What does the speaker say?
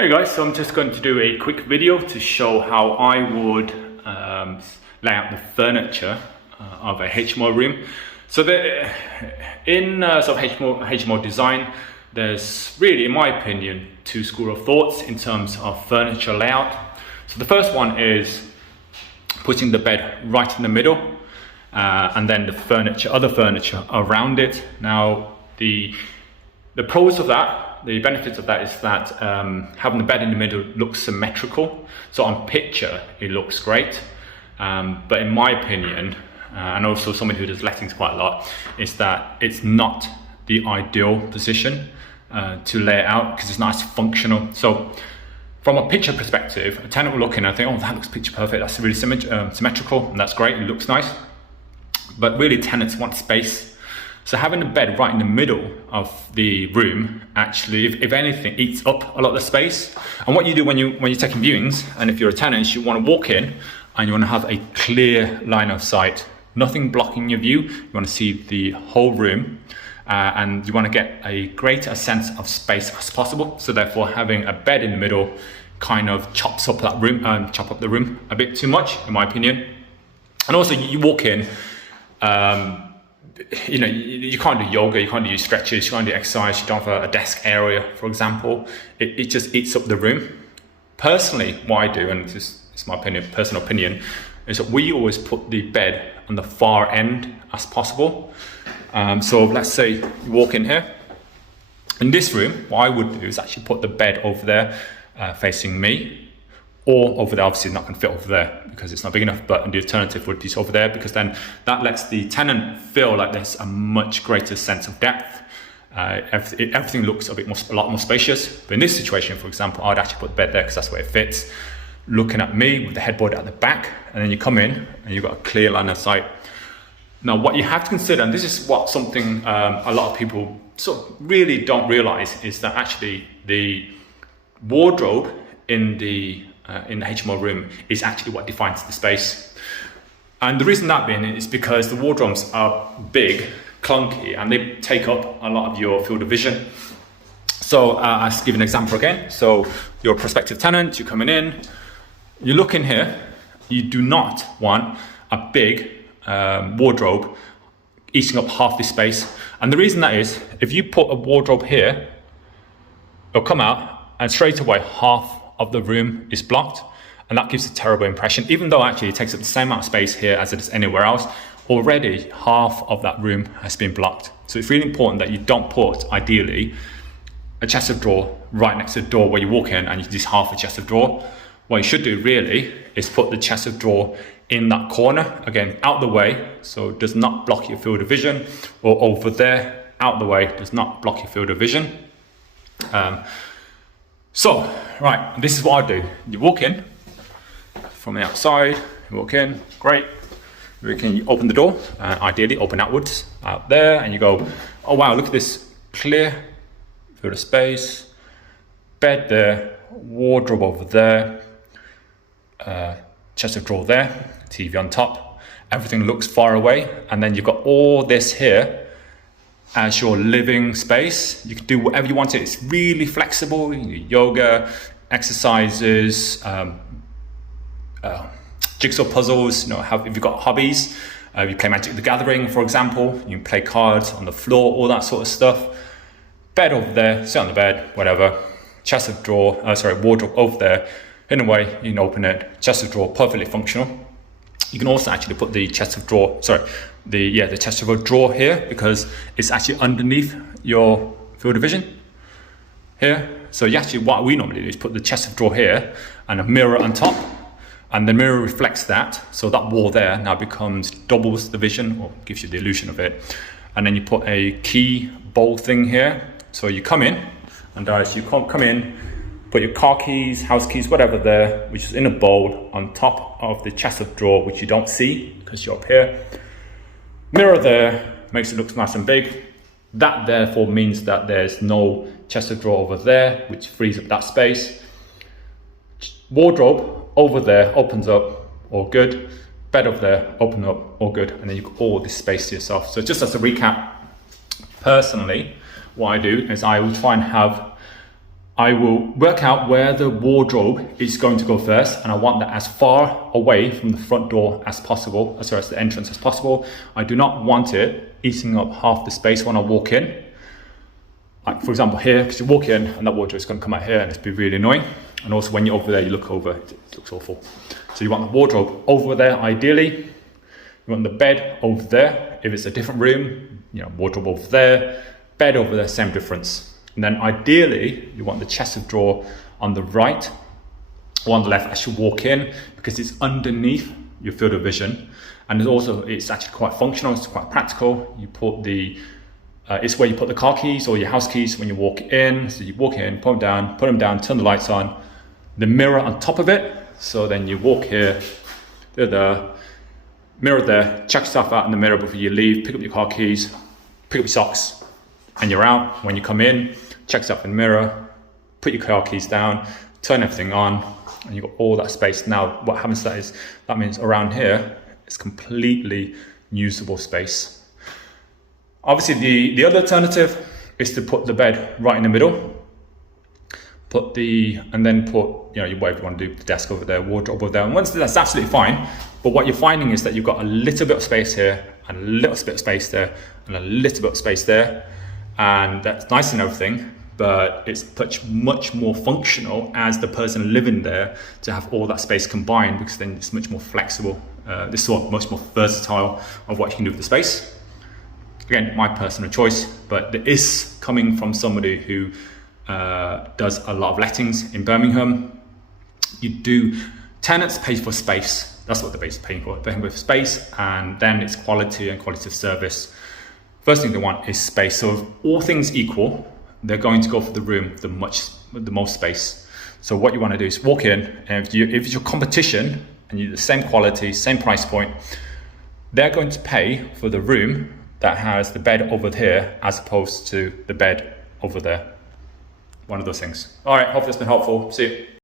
Hey guys, so I'm just going to do a quick video to show how I would lay out the furniture of a HMO room. So in sort of HMO design, there's really, in my opinion, two schools of thoughts in terms of furniture layout. So the first one is putting the bed right in the middle and then the other furniture around it. Now the pros of that, the benefits of that is that having the bed in the middle looks symmetrical. So on picture, it looks great. But in my opinion, and also someone who does lettings quite a lot, is that it's not the ideal position to lay it out because it's not as functional. So from a picture perspective, a tenant will look in and think, oh, that looks picture perfect. That's really symmetrical and that's great. It looks nice. But really tenants want space. So having the bed right in the middle of the room actually, if anything, eats up a lot of the space. And what you do when you're taking viewings, and if you're a tenant, you want to walk in and you want to have a clear line of sight, nothing blocking your view. You want to see the whole room, and you want to get a greater sense of space as possible. So therefore, having a bed in the middle kind of chops up that room and chop up the room a bit too much, in my opinion. And also, you walk in. You know, you can't do yoga, you can't do stretches, you can't do exercise, you don't have a desk area, for example. It just eats up the room. Personally, what I do, and it's my opinion, personal opinion, is that we always put the bed on the far end as possible. So let's say you walk in here. In this room, what I would do is actually put the bed over there facing me, or over there. Obviously not going to fit over there because it's not big enough, but the alternative would be over there, because then that lets the tenant feel like there's a much greater sense of depth. Everything looks a lot more spacious. But in this situation, for example, I'd actually put the bed there because that's where it fits, looking at me with the headboard at the back, and then you come in and you've got a clear line of sight. Now, what you have to consider, and this is what something a lot of people sort of really don't realize, is that actually the wardrobe in the HMO room is actually what defines the space. And the reason that being is because the wardrobes are big, clunky, and they take up a lot of your field of vision. So I'll give an example again. So you're a prospective tenant, you're coming in, you look in here, you do not want a big wardrobe eating up half the space. And the reason that is, if you put a wardrobe here, it'll come out and straight away half of the room is blocked, and that gives a terrible impression. Even though actually it takes up the same amount of space here as it is anywhere else, already half of that room has been blocked. So it's really important that you don't put, ideally, a chest of drawer right next to the door where you walk in and you just half a chest of drawer. What you should do really is put the chest of drawer in that corner, again, out the way, so it does not block your field of vision, or over there, out the way, does not block your field of vision. So, right, this is what I do. You walk in from the outside, you walk in, great. You can open the door, ideally open outwards, out there, and you go, oh wow, look at this clear field of space, bed there, wardrobe over there, chest of drawer there, TV on top, everything looks far away, and then you've got all this here as your living space. You can do whatever you want. It's really flexible. You can do yoga, exercises, jigsaw puzzles. You know, if you've got hobbies, you play Magic the Gathering, for example. You can play cards on the floor, all that sort of stuff. Bed over there, sit on the bed, whatever. Chest of drawer, wardrobe over there. In a way, you can open it. Chest of drawer, perfectly functional. You can also actually put the chest of drawer, the chest of a drawer here, because it's actually underneath your field of vision here. So what we normally do is put the chest of drawer here and a mirror on top, and the mirror reflects that. So that wall there now doubles the vision, or gives you the illusion of it. And then you put a key bowl thing here. So you come in, and as you come in, put your car keys, house keys, whatever there, which is in a bowl on top of the chest of drawer, which you don't see because you're up here. Mirror there makes it look nice and big. That therefore means that there's no chest of drawer over there, which frees up that space. Wardrobe over there opens up, all good. Bed over there, open up, all good. And then you've got all this space to yourself. So just as a recap, personally, what I do is I will try and have I will work out where the wardrobe is going to go first, and I want that as far away from the front door as possible, as far as the entrance as possible. I do not want it eating up half the space when I walk in. Like for example here, because you walk in and that wardrobe is going to come out here and it's be really annoying. And also when you're over there, you look over, it looks awful. So you want the wardrobe over there ideally. You want the bed over there. If it's a different room, you know, wardrobe over there, bed over there, same difference. And then ideally, you want the chest of drawer on the right or on the left as you walk in, because it's underneath your field of vision. And it's actually quite functional, it's quite practical. You put it's where you put the car keys or your house keys when you walk in. So you walk in, put them down, turn the lights on, the mirror on top of it. So then you walk here, the mirror there, check yourself out in the mirror before you leave, pick up your car keys, pick up your socks, and you're out. When you come in, check yourself in the mirror, put your car keys down, turn everything on, and you've got all that space. Now, what happens to that is, that means around here, it's completely usable space. Obviously, the other alternative is to put the bed right in the middle, and then put, you know, whatever you want to do, the desk over there, wardrobe over there. And once that's absolutely fine, but what you're finding is that you've got a little bit of space here, and a little bit of space there, and a little bit of space there. And that's nice and everything, but it's much more functional as the person living there to have all that space combined, because then it's much more flexible. This is much more versatile of what you can do with the space. Again, my personal choice, but it is coming from somebody who does a lot of lettings in Birmingham. Tenants pay for space. That's what they're basically paying for. They're paying for space, and then it's quality and quality of service. First thing they want is space. So if all things equal, they're going to go for the room with the most space. So what you want to do is walk in, and if it's your competition and you're the same quality, same price point, they're going to pay for the room that has the bed over here as opposed to the bed over there. One of those things. All right, hope that's been helpful. See you.